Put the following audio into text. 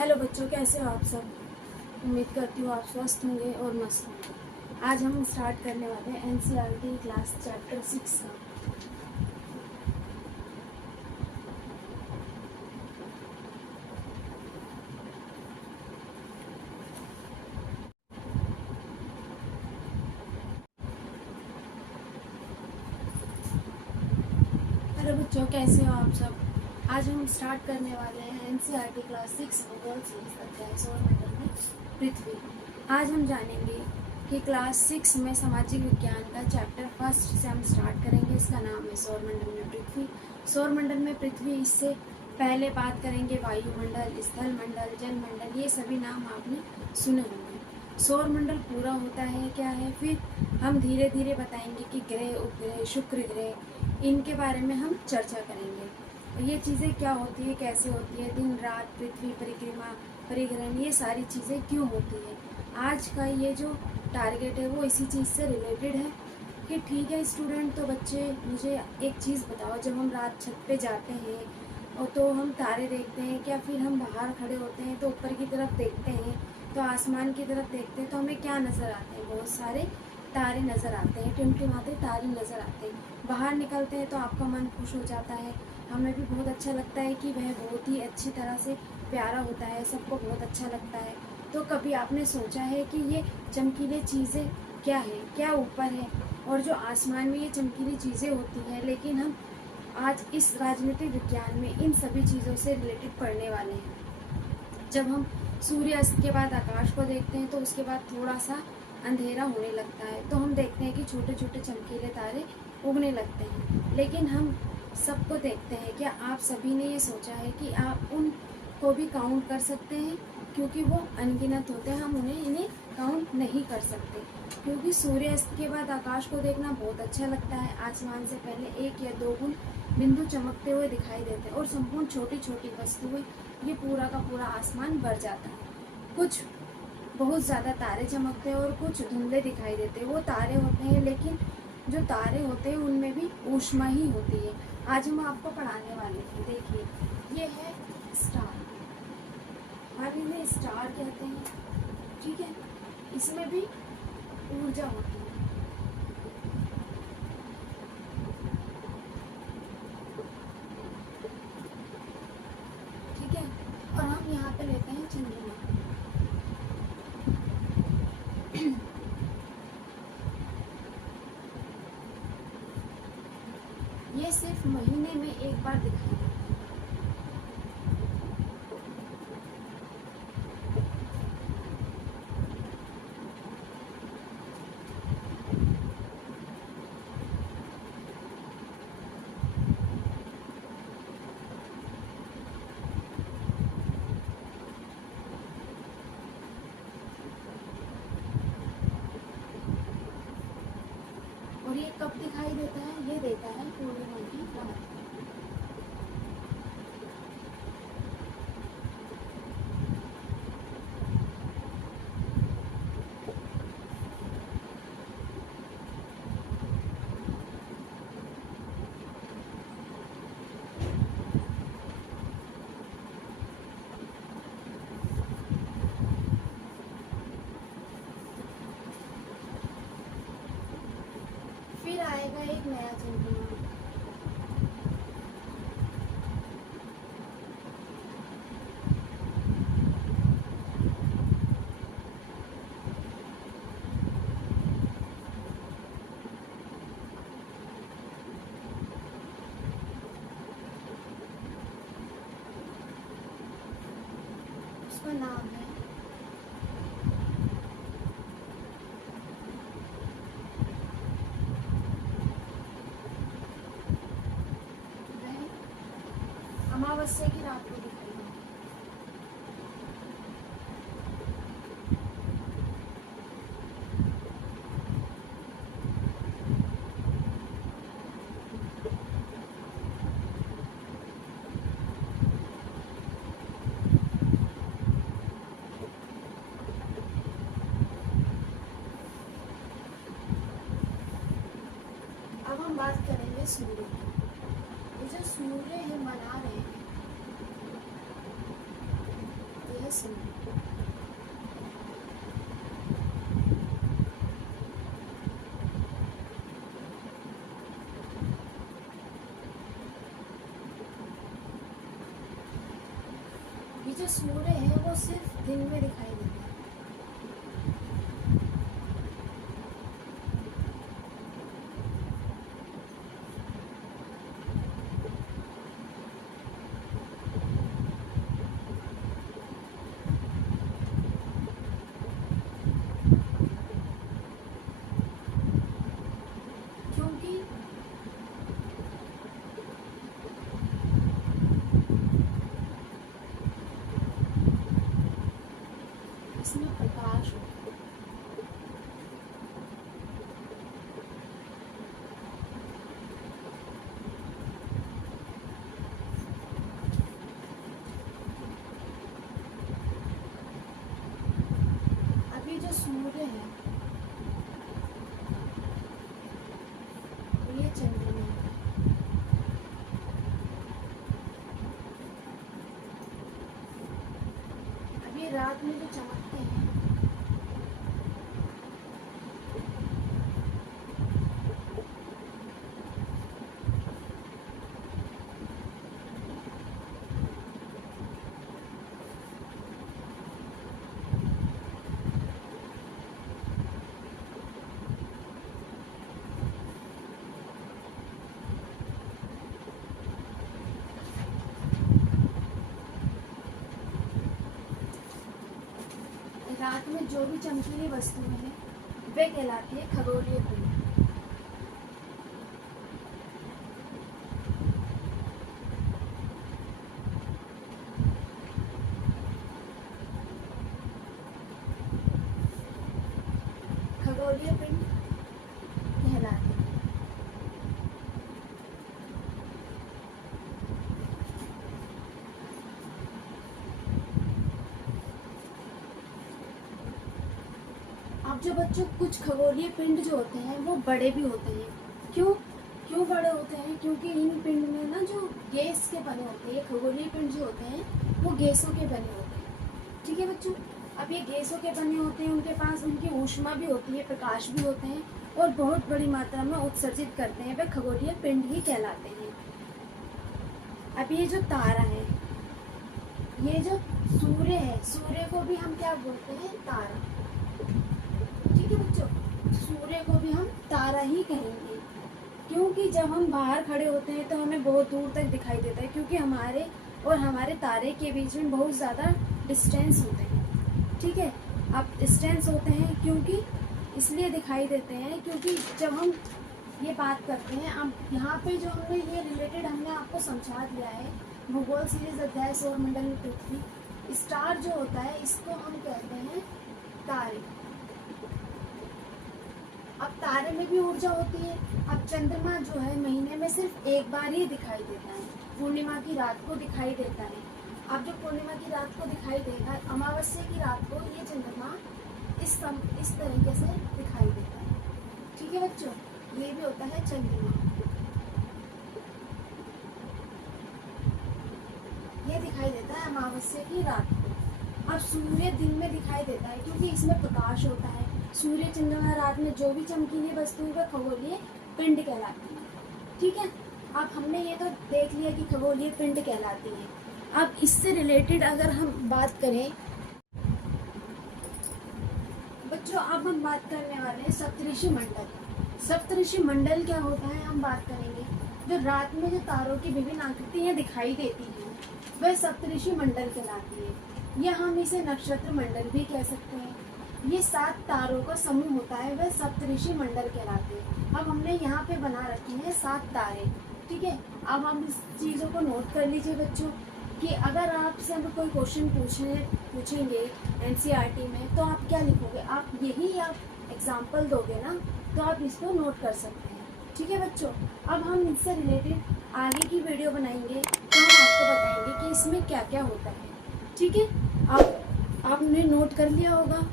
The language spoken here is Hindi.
हेलो बच्चों, कैसे हो आप सब। उम्मीद करती हूँ आप स्वस्थ होंगे और मस्त होंगे। आज हम स्टार्ट करने वाले हैं एनसीईआरटी क्लास चैप्टर 6 का। हेलो बच्चों, कैसे हो आप सब। आज हम स्टार्ट करने वाले हैं एनसीईआरटी क्लास 6 भूगोल सीरीज अध्याय सौरमंडल में पृथ्वी। आज हम जानेंगे कि क्लास 6 में सामाजिक विज्ञान का चैप्टर फर्स्ट से हम स्टार्ट करेंगे। इसका नाम है सौरमंडल में पृथ्वी। सौरमंडल में पृथ्वी, इससे पहले बात करेंगे वायुमंडल, स्थल मंडल, जल मंडल। ये सभी नाम आपने सुने होंगे। सौरमंडल पूरा होता है क्या है, फिर हम धीरे धीरे बताएंगे कि ग्रह, उपग्रह, शुक्र ग्रह, इनके बारे में हम चर्चा करेंगे। ये चीज़ें क्या होती है, कैसे होती है, दिन रात, पृथ्वी परिक्रमा, परिग्रहण, ये सारी चीज़ें क्यों होती है। आज का ये जो टारगेट है वो इसी चीज़ से रिलेटेड है कि ठीक है स्टूडेंट। तो बच्चे मुझे एक चीज़ बताओ, जब हम रात छत पे जाते हैं और तो हम तारे देखते हैं, क्या फिर हम बाहर खड़े होते हैं तो ऊपर की तरफ देखते हैं, तो आसमान की तरफ देखते हैं तो हमें क्या नज़र आते हैं, बहुत सारे तारे नज़र आते हैं, टिमटिमाते तारे नज़र आते हैं। बाहर निकलते हैं तो आपका मन खुश हो जाता है, हमें भी बहुत अच्छा लगता है कि वह बहुत ही अच्छी तरह से प्यारा होता है, सबको बहुत अच्छा लगता है। तो कभी आपने सोचा है कि ये चमकीली चीज़ें क्या है, क्या ऊपर है, और जो आसमान में ये चमकीली चीज़ें होती हैं, लेकिन हम आज इस राजनीतिक विज्ञान में इन सभी चीज़ों से रिलेटेड पढ़ने वाले हैं। जब हम सूर्यास्त के बाद आकाश को देखते हैं तो उसके बाद थोड़ा सा अंधेरा होने लगता है, तो हम देखते हैं कि छोटे छोटे चमकीले तारे उगने लगते हैं। लेकिन हम सबको देखते हैं, क्या आप सभी ने ये सोचा है कि आप उनको भी काउंट कर सकते हैं, क्योंकि वो अनगिनत होते हैं, हम इन्हें काउंट नहीं कर सकते। क्योंकि सूर्यास्त के बाद आकाश को देखना बहुत अच्छा लगता है। आसमान से पहले एक या दो बिंदु चमकते हुए दिखाई देते हैं और संपूर्ण छोटी छोटी वस्तुएं, ये पूरा का पूरा आसमान भर जाता है। कुछ बहुत ज़्यादा तारे चमकते हैं और कुछ धुंधले दिखाई देते हैं। वो तारे होते हैं, लेकिन जो तारे होते हैं उनमें भी ऊष्मा ही होती है। आज हम आपको पढ़ाने वाले हैं। देखिए, ये है स्टार, हम इन्हें स्टार कहते हैं, ठीक है। इसमें भी ऊर्जा होती है। ठीक है, और हम यहाँ पे लेते हैं चंद्रमा। ये सिर्फ महीने में एक बार दिखाई देता है। और ये कब दिखाई देता है, ये देता है पूर्णिमा की रात। फिर आएगा एक नया चंद्रमा। उसका नाम है अमावस्या की रात को दिखाई देता है। अब हम बात करेंगे सूर्य की। ये जो सूर्य है बना रहे हैं, ये जो सूर्य है वो सिर्फ दिन में दिखाई देता है। क्योंकि इसमें प्रकाश होता है। अभी जो सूर्य है ये चंद्रमा है। अभी रात में जो चमकते हैं रात में जो भी चमकीली वस्तुएं हैं वे कहलाती है खगोलीय पिंड। खगोलीय पिंड कहलाते हैं। अब जो बच्चों कुछ खगोलीय पिंड जो होते हैं वो बड़े भी होते हैं। क्यों बड़े होते हैं? क्योंकि इन पिंड में ना जो गैस के बने होते हैं, खगोलीय पिंड जो होते हैं वो गैसों के बने होते हैं। ठीक है बच्चों, अब ये गैसों के बने होते हैं, उनके पास उनकी ऊष्मा भी होती है, प्रकाश भी होते हैं और बहुत बड़ी मात्रा में उत्सर्जित करते हैं। वे खगोलीय पिंड ही कहलाते हैं। अब ये जो तारा है, ये जो सूर्य है, सूर्य को भी हम क्या बोलते हैं? तारा। ठीक है बच्चों, सूर्य को भी हम तारा ही कहेंगे, क्योंकि जब हम बाहर खड़े होते हैं तो हमें बहुत दूर तक दिखाई देता है, क्योंकि हमारे और हमारे तारे के बीच में बहुत ज़्यादा डिस्टेंस होते हैं। ठीक है, अब डिस्टेंस होते हैं क्योंकि इसलिए दिखाई देते हैं क्योंकि जब हम ये बात करते हैं, अब यहाँ पे जो हमने ये रिलेटेड हमने आपको समझा दिया है भूगोल सीरीज अध्याय सौरमंडल में पृथ्वी। स्टार जो होता है इसको हम कहते हैं तारे। अब तारे में भी ऊर्जा होती है। अब चंद्रमा जो है महीने में सिर्फ एक बार ही दिखाई देता है, पूर्णिमा की रात को दिखाई देता है। अब जो पूर्णिमा की रात को दिखाई देगा, अमावस्या की रात को ये चंद्रमा इस तरीके से दिखाई देता है। ठीक है बच्चों, ये भी होता है चंद्रमा। ये दिखाई देता है अमावस्या की रात को। अब सूर्य दिन में दिखाई देता है क्योंकि इसमें प्रकाश होता है। सूर्य चंद्रमा रात में जो भी चमकीली वस्तुएं वे खगोलीय पिंड कहलाती है। ठीक है, अब हमने ये तो देख लिया कि खगोलीय पिंड कहलाती है। अब इससे रिलेटेड अगर हम बात करें बच्चों, अब हम बात करने वाले हैं सप्तऋषि मंडल। सप्तऋषि मंडल क्या होता है हम बात करेंगे। जो रात में जो तारों की विभिन्न आकृतियां दिखाई देती हैं वह सप्तऋषि मंडल कहलाती है, या हम इसे नक्षत्र मंडल भी कह सकते हैं। ये 7 तारों का समूह होता है, वह सप्तऋषि मंडल कहलाते हैं। अब हमने यहाँ पे बना रखे हैं 7 तारे। ठीक है, अब हम इस चीज़ों को नोट कर लीजिए बच्चों कि अगर आपसे हम कोई क्वेश्चन पूछेंगे एनसीईआरटी में तो आप क्या लिखोगे? आप यही आप एग्जाम्पल दोगे ना, तो आप इसको नोट कर सकते हैं। ठीक है बच्चों, अब हम इससे रिलेटेड आगे की वीडियो बनाएंगे तो हम आपको बताएंगे कि इसमें क्या क्या होता है। ठीक है, आपने नोट कर लिया होगा।